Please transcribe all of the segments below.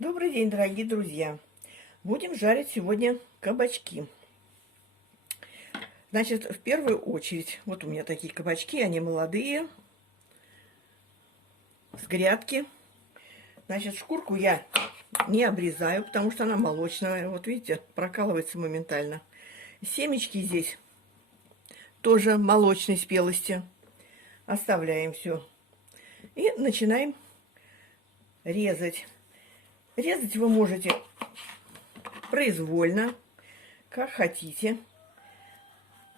Добрый день, дорогие друзья! Будем жарить сегодня кабачки. Значит, в первую очередь, вот у меня такие кабачки, они молодые, с грядки. Значит, шкурку я не обрезаю, потому что она молочная. Вот видите, прокалывается моментально. Семечки здесь тоже молочной спелости. Оставляем все. И начинаем резать. Резать вы можете произвольно, как хотите.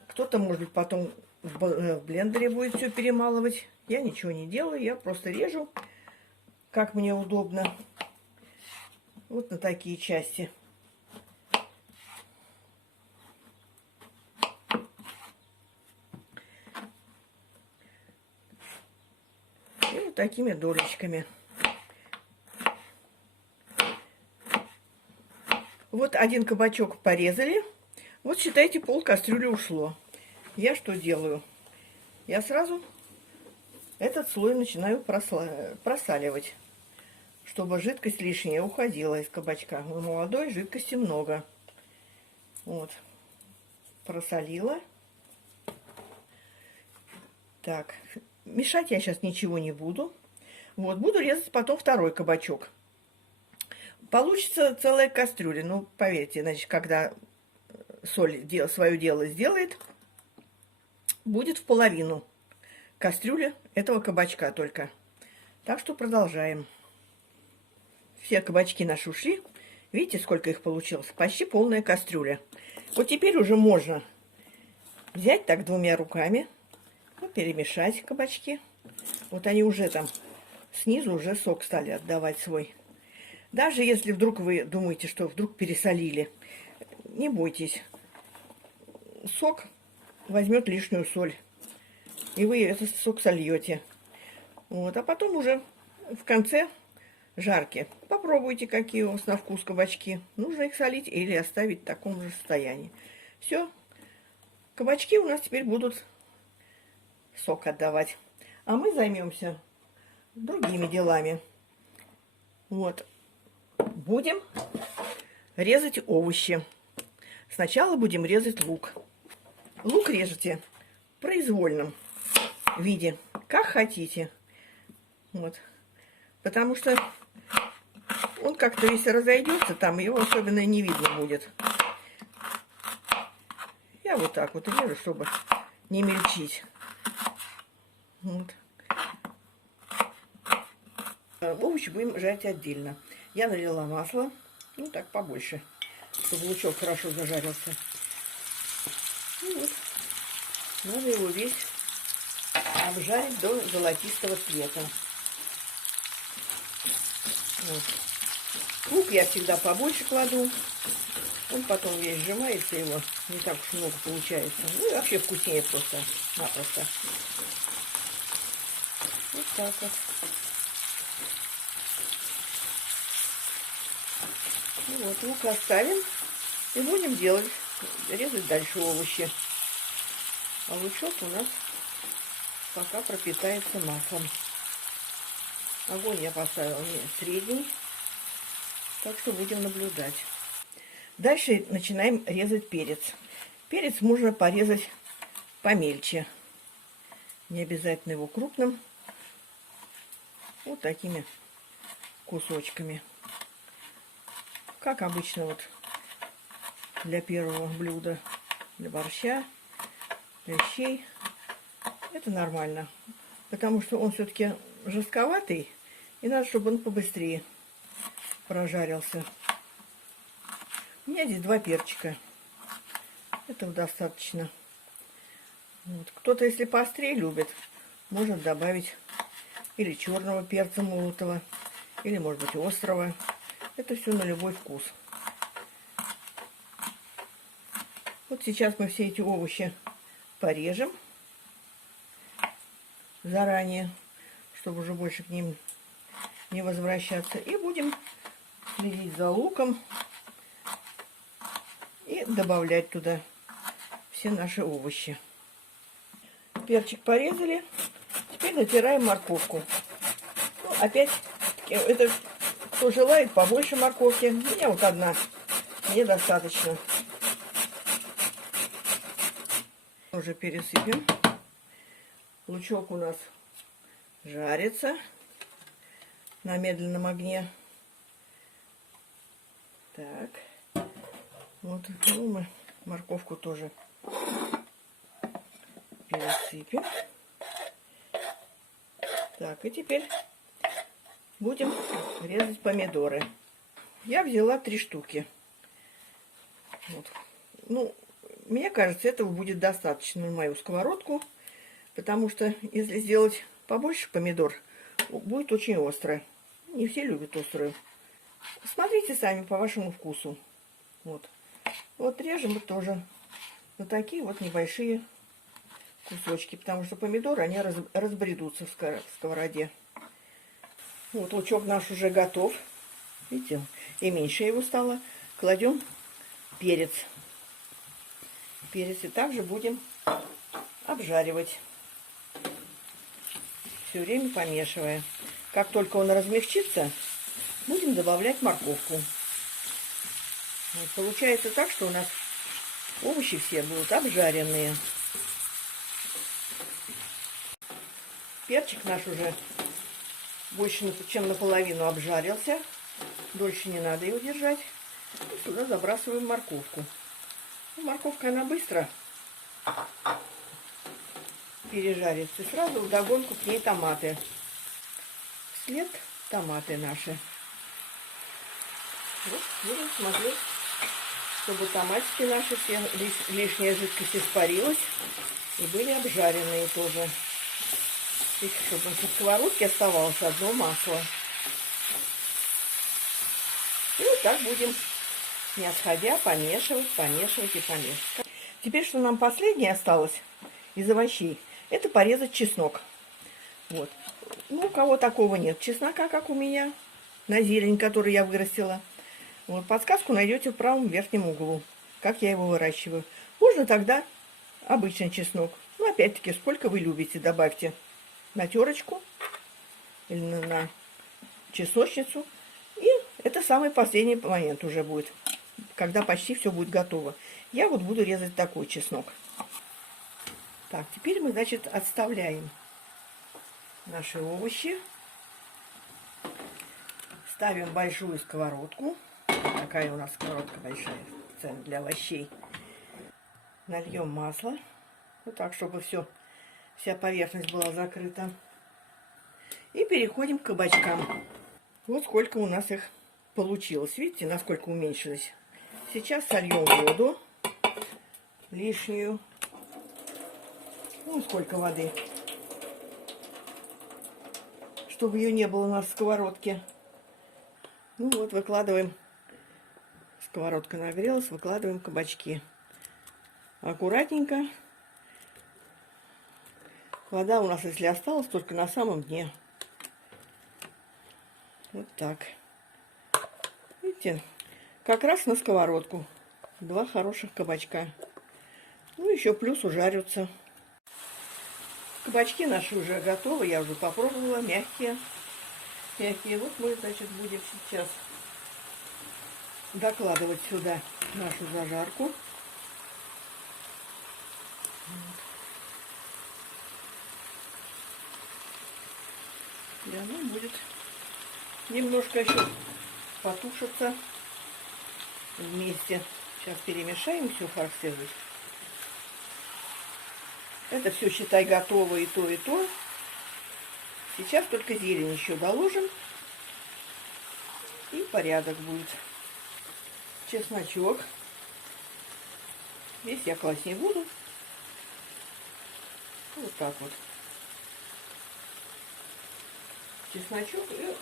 Кто-то, может быть, потом в блендере будет все перемалывать. Я ничего не делаю, я просто режу, как мне удобно. Вот на такие части. И вот такими долечками. Вот один кабачок порезали. Вот, считайте, пол кастрюли ушло. Я что делаю? Я сразу этот слой начинаю просаливать, чтобы жидкость лишняя уходила из кабачка. Он молодой, жидкости много. Вот. Просолила. Так. Мешать я сейчас ничего не буду. Вот. Буду резать потом второй кабачок. Получится целая кастрюля. Ну, поверьте, значит, когда соль свое дело сделает, будет в половину кастрюли этого кабачка только. Так что продолжаем. Все кабачки наши ушли. Видите, сколько их получилось? Почти полная кастрюля. Вот теперь уже можно взять так двумя руками, перемешать кабачки. Вот они уже там снизу уже сок стали отдавать свой. Даже если вдруг вы думаете, что вдруг пересолили, не бойтесь. Сок возьмет лишнюю соль, и вы этот сок сольете. Вот, а потом уже в конце жарки попробуйте, какие у вас на вкус кабачки. Нужно их солить или оставить в таком же состоянии. Все, кабачки у нас теперь будут сок отдавать. А мы займемся другими делами. Вот, будем резать овощи. Сначала будем резать лук. Лук режете в произвольном виде, как хотите. Вот. Потому что он как-то, если разойдется, там его особенно не видно будет. Я вот так вот режу, чтобы не мельчить. Вот. Овощи будем жарить отдельно. Я налила масло, ну так побольше, чтобы лучок хорошо зажарился. И вот надо его весь обжарить до золотистого цвета. Вот. Лук я всегда побольше кладу. Он потом весь сжимается, его не так уж много получается. Ну и вообще вкуснее просто-напросто. Вот так вот. И вот лук оставим. И будем резать дальше овощи. А лучок у нас пока пропитается маслом. Огонь я поставила средний. Так что будем наблюдать. Дальше начинаем резать перец. Перец можно порезать помельче. Не обязательно его крупным. Вот такими кусочками. Как обычно вот для первого блюда, для борща, для щей. Это нормально. Потому что он все-таки жестковатый. И надо, чтобы он побыстрее прожарился. У меня здесь 2 перчика. Этого достаточно. Вот. Кто-то, если поострее любит, может добавить или черного перца молотого, или, может быть, острого. Это все на любой вкус. Вот сейчас мы все эти овощи порежем заранее, чтобы уже больше к ним не возвращаться. И будем следить за луком и добавлять туда все наши овощи. Перчик порезали. Теперь натираем морковку. Ну, опять, это Кто желает побольше морковки, у меня вот одна, мне достаточно. Уже пересыпем. Лучок у нас жарится на медленном огне. Так, вот, ну, мы морковку тоже пересыпем. Так, и теперь будем резать помидоры. Я взяла 3 штуки. Вот. Ну, мне кажется, этого будет достаточно на мою сковородку, потому что если сделать побольше помидор, будет очень острое. Не все любят острую. Смотрите сами по вашему вкусу. Вот. Вот режем тоже на такие вот небольшие кусочки, потому что помидоры, они разбредутся в сковороде. Вот лучок наш уже готов. Видите, и меньше его стало. Кладем перец. Перец и также будем обжаривать. Все время помешивая. Как только он размягчится, будем добавлять морковку. Вот, получается так, что у нас овощи все будут обжаренные. Перчик наш уже больше, чем наполовину обжарился. Дольше не надо его держать. И сюда забрасываем морковку. Ну, морковка, она быстро пережарится. И сразу вдогонку к ней томаты. Вслед томаты наши. Вот, будем смотреть, чтобы томатики наши, все лишняя жидкость испарилась. И были обжаренные тоже. И чтобы на сковородке оставалось одно масло. И вот так будем, не отходя, помешивать, помешивать и помешивать. Теперь, что нам последнее осталось из овощей, это порезать чеснок. Вот. Ну, у кого такого нет чеснока, как у меня, на зелень, которую я вырастила. Вот, подсказку найдете в правом верхнем углу, как я его выращиваю. Можно тогда обычный чеснок. Ну, опять-таки, сколько вы любите, добавьте на терочку или на чесночницу. И это самый последний момент уже будет, когда почти все будет готово. Я вот буду резать такой чеснок. Так, теперь мы, значит, отставляем наши овощи. Ставим большую сковородку. Такая у нас сковородка большая, специально для овощей. Нальем масло. Вот так, чтобы вся поверхность была закрыта. И переходим к кабачкам. Вот сколько у нас их получилось. Видите, насколько уменьшилось. Сейчас сольем воду лишнюю. Ну, сколько воды. Чтобы ее не было у нас в сковородке. Ну вот, выкладываем. Сковородка нагрелась, выкладываем кабачки. Аккуратненько. Вода у нас, если осталась, только на самом дне. Вот так. Видите, как раз на сковородку. 2 хороших кабачка. Ну, еще плюс ужарятся. Кабачки наши уже готовы, я уже попробовала, мягкие. Мягкие. Вот мы, значит, будем сейчас докладывать сюда нашу зажарку. И оно будет немножко еще потушиться вместе. Сейчас перемешаем все как следует. Это все, считай, готово и то, и то. Сейчас только зелень еще доложим. И порядок будет. Чесночок. Весь я класть не буду. Вот так вот. Чесночок. И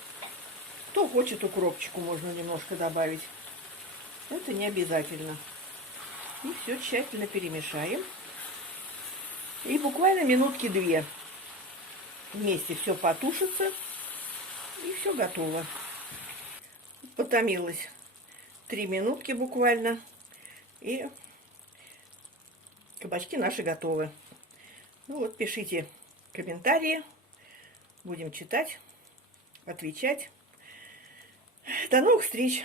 кто хочет, укропчику можно немножко добавить. Это не обязательно. И все тщательно перемешаем. И буквально минутки 2 вместе все потушится. И все готово. Потомилось 3 минутки буквально. И кабачки наши готовы. Ну вот, пишите комментарии. Будем читать, отвечать. До новых встреч!